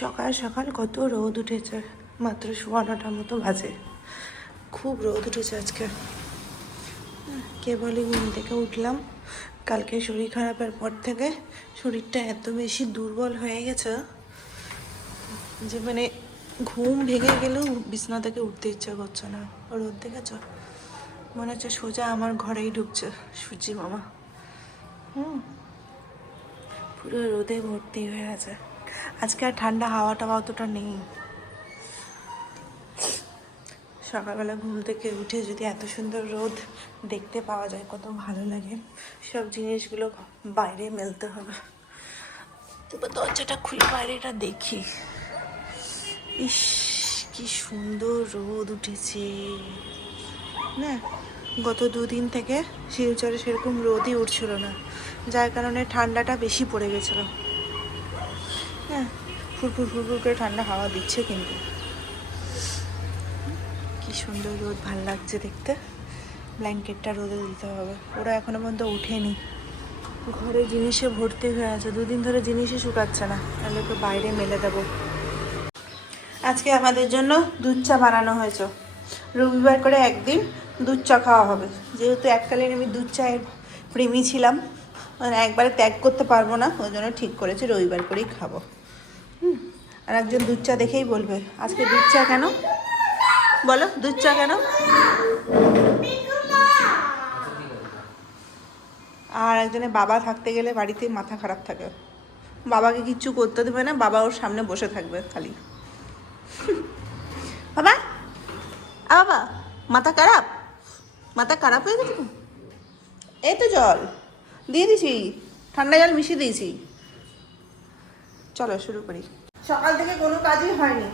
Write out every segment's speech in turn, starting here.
সকাল সকাল কত রোদ উঠেছে, মাত্র 9:15 মতো বাজে। খুব রোদ উঠেছে আজকে। কেবলই ঘুম থেকে উঠলাম। কালকে শরীর খারাপের পর থেকে শরীরটা এত বেশি দুর্বল হয়ে গেছে যে মানে ঘুম ভেঙে গেলেও বিছানা থেকে উঠতে ইচ্ছা করছে না। রোদ দেখেছ, মনে হচ্ছে সোজা আমার ঘরেই ঢুকছে সূর্যি মামা। পুরো রোদে ভর্তি হয়ে আছে। আজকে আর ঠান্ডা হাওয়াটা অতটা নেই। সকালবেলা ঘুম থেকে উঠে যদি এত সুন্দর রোদ দেখতে পাওয়া যায় কত ভালো লাগে। সব জিনিসগুলো বাইরে মেলতে হবে। তারপর দরজাটা খুলে বাইরেটা দেখি, ইস কি সুন্দর রোদ উঠেছে না। গত 2 দিন থেকে শিলচরে সেরকম রোদই উঠছিল না, যার কারণে ঠান্ডাটা বেশি পড়ে গেছিলো। হ্যাঁ, ফুরফুর ফুরফুর করে ঠান্ডা হাওয়া দিচ্ছে, কিন্তু কি সুন্দর রোদ, ভাল লাগছে দেখতে। ব্ল্যাঙ্কেটটা রোদে দিতে হবে। ওরা এখনো পর্যন্ত উঠেনি, ঘরে জিনিসে ভর্তি হয়ে আছে। 2 দিন ধরে জিনিসই শুকাচ্ছে না, তাহলে ওকে বাইরে মেলে দেবো। আজকে আমাদের জন্য দুধ চা বানানো হয়েছে। রবিবার করে একদিন দুধ চা খাওয়া হবে। যেহেতু এককালীন আমি দুধ চায়ের প্রেমী ছিলাম, মানে একবারে ত্যাগ করতে পারবো না, ওই জন্য ঠিক করেছি রবিবার করেই খাবো। আর একজন দুধ চা দেখেই বলবে আজকে দুধ চা কেন, বলো দুধ চা কেন। আর একজনের বাবা থাকতে গেলে বাড়িতে মাথা খারাপ থাকে। বাবাকে কিচ্ছু করতে দেবে না, বাবা ওর সামনে বসে থাকবে খালি। বাবা বাবা মাথা খারাপ, মাথা খারাপ হয়ে গেছে। এই তো জল দিয়ে দিছি, ঠান্ডা জল মিশিয়ে দিয়েছি। চলো শুরু করি। সকাল থেকে কোনো কাজই হয়নি।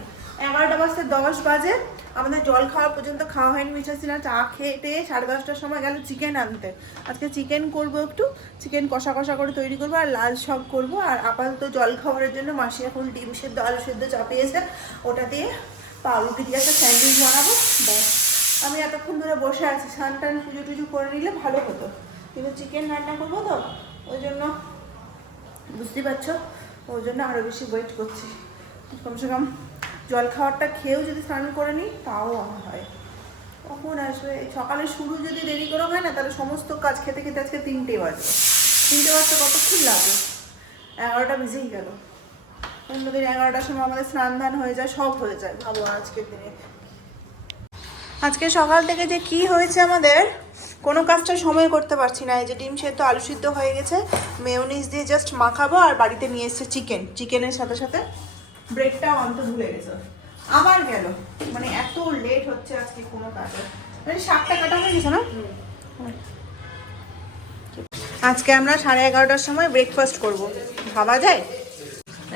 11টা বাজতে 10 বাজে, আমাদের জল খাওয়া পর্যন্ত খাওয়া হয়নি। মিশাচ্ছি না, চা খেতে 10:30টার সময় গেল চিকেন আনতে। আজকে চিকেন করবো, একটু চিকেন কষা কষা করে তৈরি করবো আর লাল শাক করবো। আর আপাতত জল খাবারের জন্য মাসি এখন ডিম সেদ্ধ আলু সেদ্ধ চাপিয়েছে, ওটা দিয়ে পাউরুটি দিয়ে একটা স্যান্ডউইচ বানাবো। ব্যাস, আমি এতক্ষণ ধরে বসে আছি। স্নান টান পুজো টুজো করে নিলে ভালো হতো, কিন্তু চিকেন রান্না করবো তো ওই জন্য, বুঝতেই পারছো, ওই জন্য আরও বেশি ওয়েট করছি। কমসে কম জল খাওয়ারটা খেয়েও যদি স্নান করে নিই তাও হয়। কখন আসবে? সকালে শুরু যদি দেরি করে হয় না, তাহলে সমস্ত কাজ খেতে খেতে আজকে 3টে বাজবে। 3টে বাজতে কতক্ষণ লাগবে? 11টা বেজেই গেল। অন্যদিন 11টার সময় আমাদের স্নান ধান হয়ে যায়, সব হয়ে যায়। ভাবো আজকের দিনে, আজকে সকাল থেকে যে কি হয়েছে আমাদের, কোনো কাজটা সময় করতে পারছি না। এই যে ডিম সেদ্ধ আলু সিদ্ধ হয়ে গেছে, মেয়োনিজ দিয়ে জাস্ট মাখাবো। আর বাড়িতে নিয়ে এসছে চিকেন, চিকেনের সাথে সাথে ব্রেডটাও আনতে ভুলে গেছে। আবার গেল, মানে এত লেট হচ্ছে আজকে কোনো কাজে। মানে শাকটা কাটা হয়ে গেছে না। আজকে আমরা 11:30টার সময় ব্রেকফাস্ট করব, ভাবা যায়?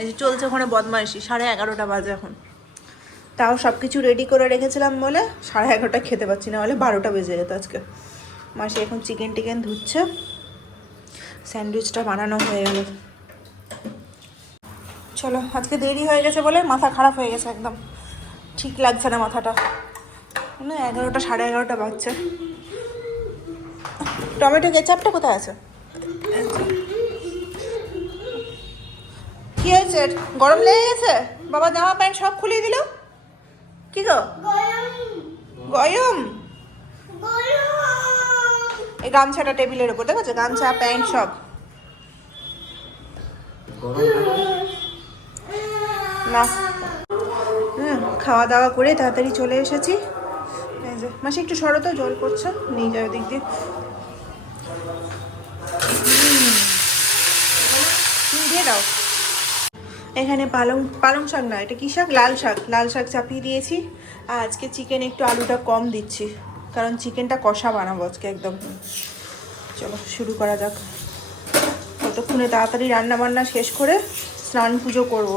এই যে চলছে ওখানে বদমাইশি, 11:30টা বাজে এখন। তাও সব কিছু রেডি করে রেখেছিলাম বলে 11:30 খেতে পাচ্ছি না, হলে 12টা বেজে যেত আজকে। মাসি এখন চিকেন টিকেন ধুচ্ছে, স্যান্ডউইচটা বানানো হয়ে গেল। চলো, আজকে দেরি হয়ে গেছে বলে মাথা খারাপ হয়ে গেছে, একদম ঠিক লাগছে না মাথাটা। না 11টা 11:30 বাজছে। টমেটো কেচাপটা কোথায় আছে? কি হয়েছে? গরম লেগে গেছে? বাবা জামা প্যান্ট সব খুলিয়ে দিল। কি গো গরম? এই গামছাটা টেবিলের উপর দেখেছো, গামছা প্যান্ট সব। না খাওয়া দাওয়া করে তাড়াতাড়ি চলে এসেছি। এই যে মাসি একটু সরো তো, জল পড়ছে, নিয়ে যাও দিক দিয়ে। দিয়ে দাও। এখানে পালং শাক না, এটা কি শাক? লাল শাক। লাল শাক চাপিয়ে দিয়েছি। আর আজকে চিকেন একটু আলুটা কম দিচ্ছি, কারণ চিকেনটা কষা বানাবো আজকে একদম। চলো শুরু করা যাক। ততক্ষণে তাড়াতাড়ি রান্না বান্না শেষ করে স্নান পুজো করব।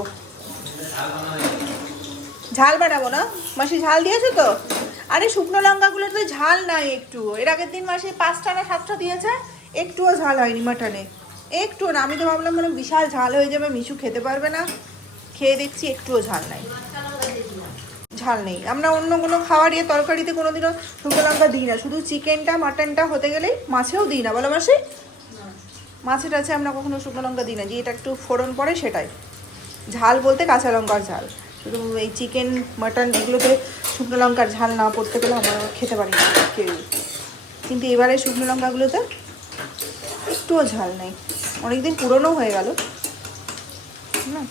ঝাল বানাবো না মাসি? ঝাল দিয়েছো তো? আরে শুকনো লঙ্কাগুলো তো ঝাল নাই একটু। এর আগের দিন মাসি 5টা না 7টা দিয়েছে, একটুও ঝাল হয়নি মাটনে, একটু না। আমি তো ভাবলাম মানে বিশাল ঝাল হয়ে যাবে, মিশু খেতে পারবে না। খেয়ে দেখছি একটুও ঝাল নাই, ঝাল নেই। আমরা অন্য কোনো খাবার তরকারিতে কোনোদিনও শুকনো লঙ্কা দিই না, শুধু চিকেনটা মাটনটা হতে গেলেই। মাছেও দিই না, বলো মাসি? মাছে টাছে আমরা কখনো শুকনো লঙ্কা দিই না, যে এটা একটু ফোড়ন পড়ে সেটাই। ঝাল বলতে কাঁচা লঙ্কার ঝাল, শুধু এই চিকেন মাটন এগুলোতে শুকনো লঙ্কার ঝাল না পড়তে গেলে আমরা খেতে পারি না কেউ। কিন্তু এবারে শুকনো লঙ্কাগুলোতে একটুও ঝাল নেই, অনেকদিন পুরনো হয়ে গেল না,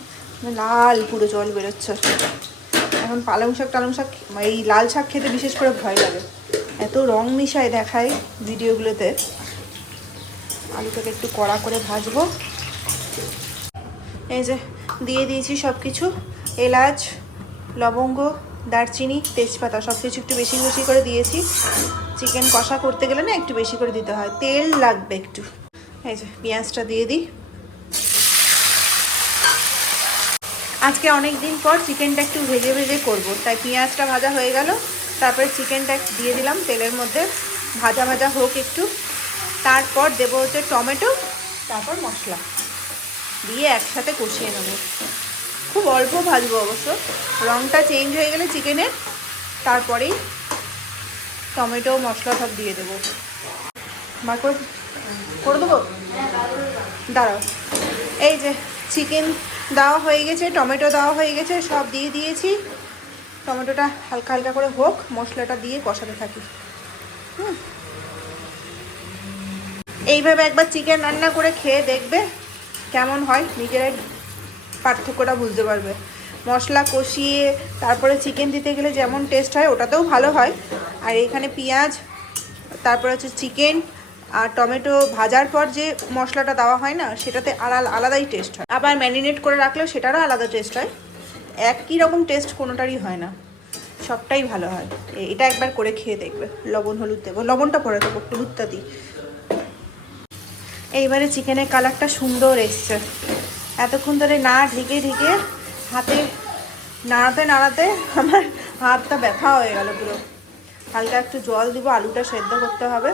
লাল পুরো জল বেরোচ্ছে। এখন পালং শাক টালং শাক, এই লাল শাক খেতে বিশেষ করে ভয় লাগে, এত রং মিশায় দেখায় ভিডিওগুলোতে। আলুটাকে একটু কড়া করে ভাজবো। এই যে দিয়ে দিয়েছি সব কিছু, এলাচ, লবঙ্গ, দারচিনি, তেজপাতা সব কিছু একটু বেশি বেশি করে দিয়েছি। চিকেন কষা করতে গেলে না একটু বেশি করে দিতে হয়, তেল লাগবে একটু। এই যে পেঁয়াজটা দিয়ে দিই। আজকে অনেক দিন পর চিকেনটা একটু ভেজে ভেজে করবো, তাই পেঁয়াজটা ভাজা হয়ে গেল, তারপরে চিকেনটা দিয়ে দিলাম তেলের মধ্যে, ভাজা ভাজা হোক একটু। তারপর দেবো হচ্ছে টমেটো, তারপর মশলা দিয়ে একসাথে কষিয়ে নেবো। খুব অল্প ভাজবো অবশ্য, রঙটা চেঞ্জ হয়ে গেলে চিকেনের তারপরেই টমেটো মশলা সব দিয়ে দেবো। বার করে দেবো, দাঁড়াও। এই যে চিকেন দেওয়া হয়ে গেছে, টমেটো দেওয়া হয়ে গেছে, সব দিয়ে দিয়েছি। টমেটোটা হালকা হালকা করে হোক, মশলাটা দিয়ে কষাতে থাকি। এইভাবে একবার চিকেন রান্না করে খেয়ে দেখবে কেমন হয়, নিজেরাই পার্থক্যটা বুঝতে পারবে। মশলা কষিয়ে তারপরে চিকেন দিতে গেলে যেমন টেস্ট হয় ওটাতেও ভালো হয়, আর এখানে পেঁয়াজ তারপরে হচ্ছে চিকেন আর টমেটো ভাজার পর যে মশলাটা দেওয়া হয় না, সেটাতে আলাদাই টেস্ট হয়। আবার ম্যারিনেট করে রাখলেও সেটারও আলাদা টেস্ট হয়, একই রকম টেস্ট কোনোটারই হয় না, সবটাই ভালো হয়। এটা একবার করে খেয়ে দেখবে। লবণ হলুদ দেবো, লবণটা পরে দেবো, হলুদটা দিই। এইবারে চিকেনের কালারটা সুন্দর এসছে। এতক্ষণ ধরে না ঢেকে ঢেকে হাতে নাড়াতে নাড়াতে আমার হাতটা ব্যথা হয়ে গেল পুরো। হালকা একটু জল দিব, আলুটা সেদ্ধ করতে হবে।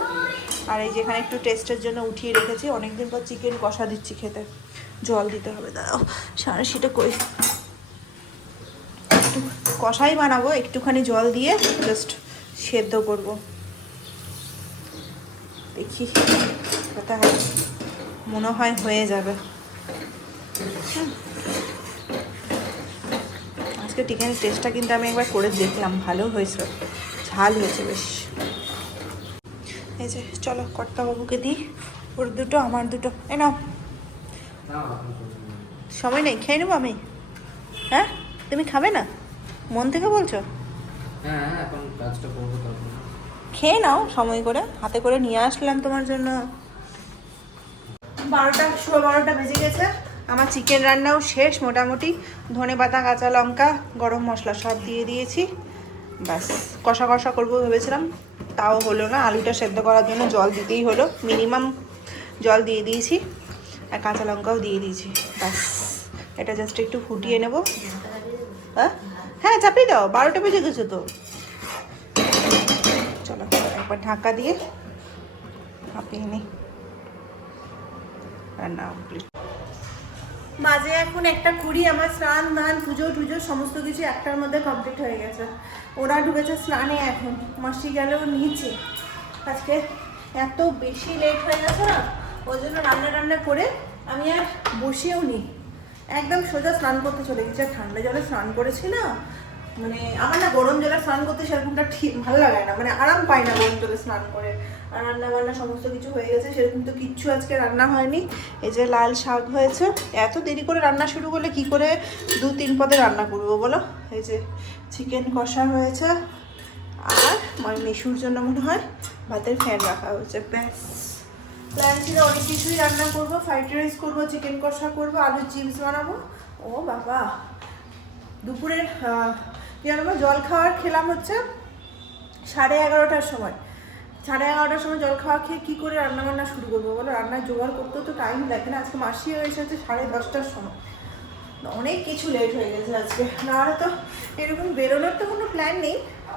আর এই যেখানে একটু টেস্টের জন্য উঠিয়ে রেখেছি, অনেকদিন পর চিকেন কষা দিচ্ছি খেতে, জল দিতে হবে। দাঁড়াও সাঁড়াশিটা করি, একটু কষাই বানাবো, একটুখানি জল দিয়ে জাস্ট সেদ্ধ করব। দেখি কথা হয়, মনে হয় হয়ে যাবে। আজকে চিকেনের টেস্টটা কিন্তু আমি একবার করে দেখলাম, ভালো হয়েছে, ঝাল হয়েছে বেশ। এই যে চলো কর্তাবাবুকে দিই, ওর দুটো আমার দুটো। এ নাও, সময় নেই, খেয়ে নেবো আমি। হ্যাঁ তুমি খাবে না, মন থেকে বলছো? খেয়ে নাও সময় করে, হাতে করে নিয়ে আসলাম তোমার জন্য। 12টা 12:15 বেজে গেছে, আমার চিকেন রান্নাও শেষ মোটামুটি। ধনেপাতা, কাঁচা লঙ্কা, গরম মশলা সব দিয়ে দিয়েছি। ব্যাস কষা কষা করবো ভেবেছিলাম, তাও হলো না। আলুটা সেদ্ধ করার জন্য জল দিতেই হলো, মিনিমাম জল দিয়ে দিয়েছি, আর কাঁচা লঙ্কাও দিয়ে দিয়েছি। ব্যাস এটা জাস্ট একটু ফুটিয়ে নেব। হ্যাঁ চাপিয়ে দাও, 12টা বেজে গেছে তো। চলো একবার ঢাকা দিয়ে ভাপিয়ে নিই রান্না। বাজে এখন 1:20, আমার স্নান দান পুজো টুজো সমস্ত কিছু 1টার মধ্যে কমপ্লিট হয়ে গেছে। ওরা ঢুকেছে স্নানে, এখন মাসি গেলেও নিচে। আজকে এত বেশি লেট হয়ে গেছে না, ওই জন্য রান্না টান্না করে আমি আর বসেও নি, একদম সোজা স্নান করতে চলে গেছি। আর ঠান্ডা জলে স্নান করেছি না, মানে আমার না গরম জলে স্নান করতে সেরকমটা ঠিক ভালো লাগে না, মানে আরাম পাই না গরম জলে স্নান করে। আর রান্না বান্না সমস্ত কিছু হয়ে গেছে, সেরকম তো কিচ্ছু আজকে রান্না হয়নি। এই যে লাল শাক হয়েছে, এত দেরি করে রান্না শুরু করলে কি করে 2-3 পদে রান্না করবো বলো। এই যে চিকেন কষা হয়েছে, আর মিশুর জন্য মনে হয় ভাতের ফ্যান রাখা হয়েছে। ব্যাস প্ল্যান ছিল অনেক কিছুই রান্না করবো, ফ্রাইড রাইস করবো, চিকেন কষা করবো, আলুর চিপস বানাবো। ও বাবা, দুপুরের জল খাওয়ার খেলাম হচ্ছে 11:30টার সময়। 11:30টার সময় জল খাওয়া খেয়ে কী করে রান্নাবান্না শুরু করবো বলো, রান্নার জোগাড় করতেও তো টাইম লাগে না। আজকে মাসি হয়েছে হচ্ছে 10:30টার সময়, অনেক কিছু লেট হয়ে গেছে আজকে। নাহলে তো এরকম বেরোনোর তো কোনো প্ল্যান নেই,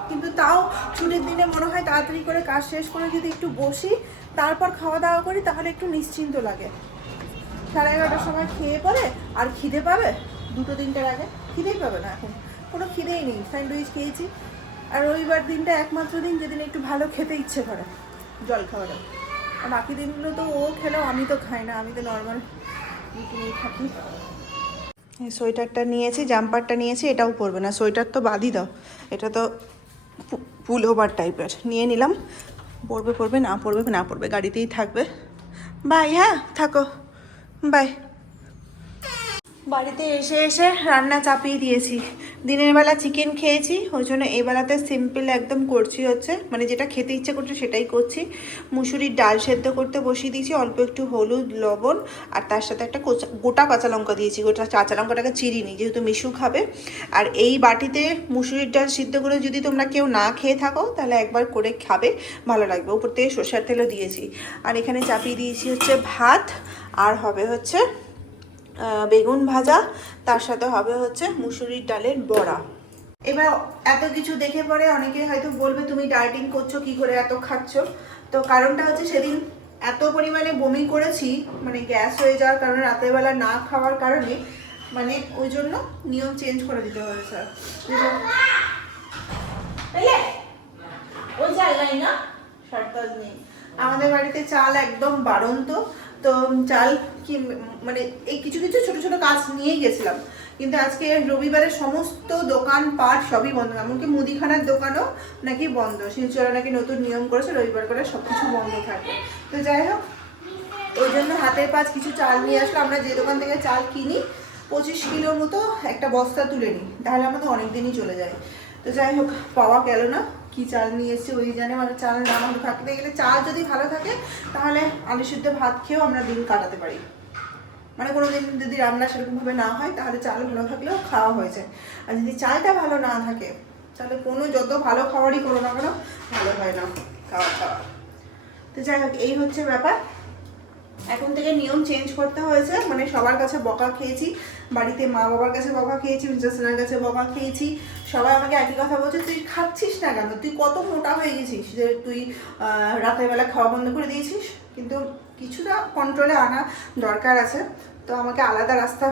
কিন্তু তাও ছুটির দিনে মনে হয় তাড়াতাড়ি করে কাজ শেষ করে যদি একটু বসি, তারপর খাওয়া দাওয়া করি, তাহলে একটু নিশ্চিন্ত লাগে। 11:30টার সময় খেয়ে পরে আর খিদে পাবে 2-3টার আগে? খিদেই পাবে না, এখন কোনো খিদেই নেই। স্যান্ডউইচ খেয়েছি, আর রবিবার দিনটা একমাত্র দিন যেদিন একটু ভালো খেতে ইচ্ছে করে জল খাওয়াটা। আর বাকি দিনগুলো তো ও খেলেও আমি তো খাই না, আমি তো নর্মাল রুটি নিয়ে থাকি। এই সোয়েটারটা নিয়েছি, জাম্পারটা নিয়েছি, এটাও পরবে না, সোয়েটার তো বাদই দাও, এটা তো পুল ওভার টাইপের নিয়ে নিলাম। পরবে পরবে, না পরবে না পরবে, গাড়িতেই থাকবে। বাই, হ্যাঁ থাকো, বাই। বাড়িতে এসে এসে রান্না চাপিয়ে দিয়েছি। দিনের বেলা চিকেন খেয়েছি, ওই জন্য এই বেলাতে সিম্পল একদম করছি, হচ্ছে মানে যেটা খেতে ইচ্ছে করছে সেটাই করছি। মুসুরির ডাল সেদ্ধ করতে বসিয়ে দিয়েছি, অল্প একটু হলুদ, লবণ, আর তার সাথে একটা গোটা কাঁচা লঙ্কা দিয়েছি। গোটা কাঁচা লঙ্কাটাকে চিরিনি, যেহেতু মিশু খাবে। আর এই বাটিতে মুসুরির ডাল সিদ্ধ করে যদি তোমরা কেউ না খেয়ে থাকো তাহলে একবার করে খাবে, ভালো লাগবে। উপর থেকে সরষের তেলও দিয়েছি। আর এখানে চাপিয়ে দিয়েছি হচ্ছে ভাত, আর হবে হচ্ছে বেগুন ভাজা, তার সাথে হবে হচ্ছে মুসুরির ডালের বড়া। এবার এত কিছু দেখে পরে অনেকে হয়তো বলবে তুমি ডায়েটিং করছো কি করে, এত খাচ্ছ। তো কারণটা হচ্ছে সেদিন এত পরিমাণে বমি করেছি, মানে গ্যাস হয়ে যাওয়ার কারণে, রাতের বেলা না খাওয়ার কারণে, মানে ওই জন্য নিয়ম চেঞ্জ করে দিতে হয়েছে। ওই জায়গায় না সরকার নেই, আমাদের বাড়িতে চাল একদম বাড়ন্ত। তো চাল কি মানে এই কিছু কিছু ছোট ছোট কাজ নিয়ে গেছিলাম, কিন্তু আজকে রবিবারের সমস্ত দোকান পাট সবই বন্ধ, এমনকি মুদিখানার দোকানও নাকি বন্ধ। শিলচরে নাকি নতুন নিয়ম করেছে রবিবার করে সব কিছু বন্ধ থাকে। তো যাই হোক, ওই জন্য হাতের পাঁচ কিছু চাল নিয়ে আসলো। আমরা যে দোকান থেকে চাল কিনি 25 কিলোর মতো একটা বস্তা তুলে নিই, তাহলে আমাদের অনেক দিনই চলে যায়। তো যাই হোক, পাওয়া গেল না, কি চাল নিয়ে এসেছি ওই জানে। মানে চাল না ভালো থাকতে গেলে, চাল যদি ভালো থাকে তাহলে আলু সিদ্ধ ভাত খেয়েও আমরা দিন কাটাতে পারি। মানে কোনো দিন যদি রান্না সেরকমভাবে না হয় তাহলে চাল ভালো থাকলেও খাওয়া হয়ে যায়। আর যদি চালটা ভালো না থাকে তাহলে কোনো যত ভালো খাবারই করো না কেন ভালো হয় না খাওয়া। তো যাই হোক, এই হচ্ছে ব্যাপার। এখন থেকে নিয়ম চেঞ্জ করতে হয়েছে, মানে সবার কাছে বকা খেয়েছি, বাড়িতে মা বাবার কাছে বকা খেয়েছি, মিস্টার কাছে বকা খেয়েছি। সবাই আমাকে একই কথা বলছে, তুই খাচ্ছিস না কেন, তুই কত মোটা হয়ে গেছিস যে তুই রাতের বেলা খাওয়া বন্ধ করে দিয়েছিস। কিন্তু কিছুটা কন্ট্রোলে আনা দরকার আছে, তো আমাকে আলাদা রাস্তা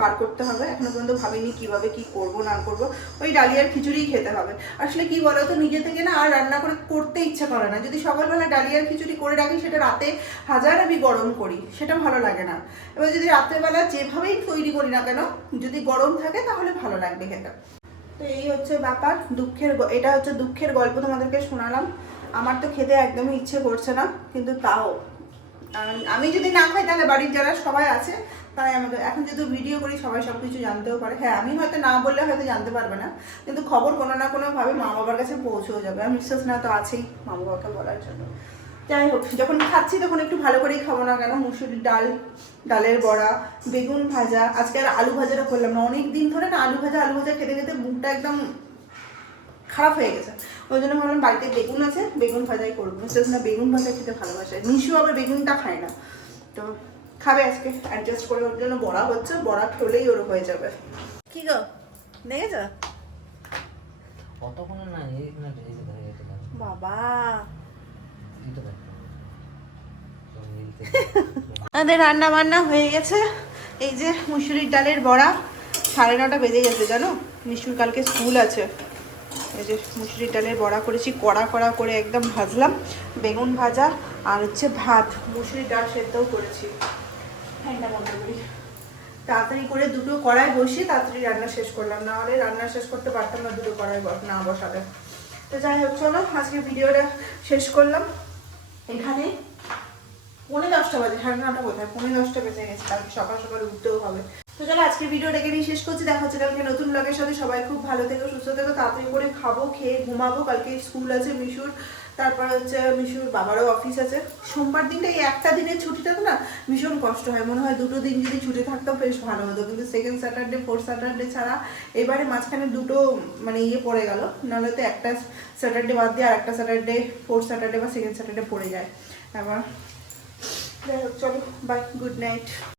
বার করতে হবে। এখনো পর্যন্ত ভাবিনি কিভাবে কি করব না করব। ওই ডালিয়ার খিচুড়ি খেতে হবে। আসলে কি বলো তো, নিজে থেকে না আর রান্না করতে ইচ্ছা করে না। যদি সকালবেলা ডালিয়ার খিচুড়ি করে রাখি, সেটা রাতে হাজার আমি গরম করি, সেটা ভালো লাগে না। এবার যদি রাত্রেবেলা যেভাবেই তৈরি করি না কেন, যদি গরম থাকে তাহলে ভালো লাগবে খেতে। তো এই হচ্ছে ব্যাপার, এটা হচ্ছে দুঃখের গল্প তোমাদেরকে শোনালাম। আমার তো খেতে একদমই ইচ্ছে করছে না, কিন্তু তাও আমি যদি না খাই তাহলে বাড়ির যারা সবাই আছে তাই আমাদের, এখন যেহেতু ভিডিও করি সবাই সব কিছু জানতেও পারে। হ্যাঁ, আমি হয়তো না বললে হয়তো জানতে পারবে না, কিন্তু খবর কোনো না কোনোভাবে মা বাবার কাছে পৌঁছেও যাবে। আর বিশ্বাস না তো আছেই মা বাবাকে বলার জন্য। যাই হোক, যখন খাচ্ছি তখন একটু ভালো করেই খাবো না কেন। মুসুরির ডাল, ডালের বড়া, বেগুন ভাজা, আজকে আর আলু ভাজাটা করলাম না। অনেক দিন ধরে না আলু ভাজা খেতে খেতে মুখটা একদম খারাপ হয়ে গেছে। ওই জন্য ভাবলাম বাড়িতে বেগুন আছে, বেগুন ভাজাই করবো। মিস্টার না বেগুন ভাজা খেতে ভালোবাসে, মিশু আবার বেগুনটা খায় না, তো খাবে আজকে অ্যাডজাস্ট করে। ওর জন্য বড়া হচ্ছে, বড়া খেলেই ওর হয়ে যাবে। কি গো, দেখেছ কতক্ষণ না বাবা। আমাদের রান্না বান্না হয়ে গেছে। এই যে মুসুরির ডালের বড়া, 9:30 বেজে গেছে জানো, মিশুর কালকে স্কুল আছে। এই যে মুসুরির ডালের বড়া করেছি, কড়া কড়া করে একদম ভাজলাম। বেগুন ভাজা আর হচ্ছে ভাত, মুসুরির ডাল সেদ্ধও করেছি। ঠান্ডা বন্ধ করি, তাড়াতাড়ি করে দুটো কড়াই বসিয়ে তাড়াতাড়ি রান্না শেষ করলাম, না হলে রান্না শেষ করতে পারতাম না দুটো কড়াই না বসালে। তো যাই হোক, চলো আজকে ভিডিওটা শেষ করলাম এখানে। 9:45 বাজে, 9:30 কোথায়, 9:45 বেজে গেছে। কালকে সকাল সকাল উঠতেও হবে। তো চলো আজকে ভিডিওটা এখানে শেষ করছি। দেখা হচ্ছে কালকে নতুন ব্লগের সাথে। সবাই খুব ভালো থেকো, সুস্থ থেকো, তাড়াতাড়ি করে খাবো, খেয়ে ঘুমাবো। কালকে স্কুল আছে মিশুর, তারপর হচ্ছে মিশুর বাবারও অফিস আছে। সোমবার দিনটা এই একটা দিনের ছুটিটা তো না ভীষণ কষ্ট হয়, মনে হয় দুটো দিন যদি ছুটি থাকতো বেশ ভালো হতো। কিন্তু সেকেন্ড স্যাটারডে, ফোর্থ স্যাটারডে ছাড়া এবারে মাঝখানে দুটো মানে পড়ে গেল, নাহলে তো একটা স্যাটারডে বাদ দিয়ে আর একটা স্যাটারডে, ফোর্থ স্যাটারডে বা সেকেন্ড স্যাটারডে পড়ে যায় আবার। যাই হোক, চলো বাই, গুড নাইট।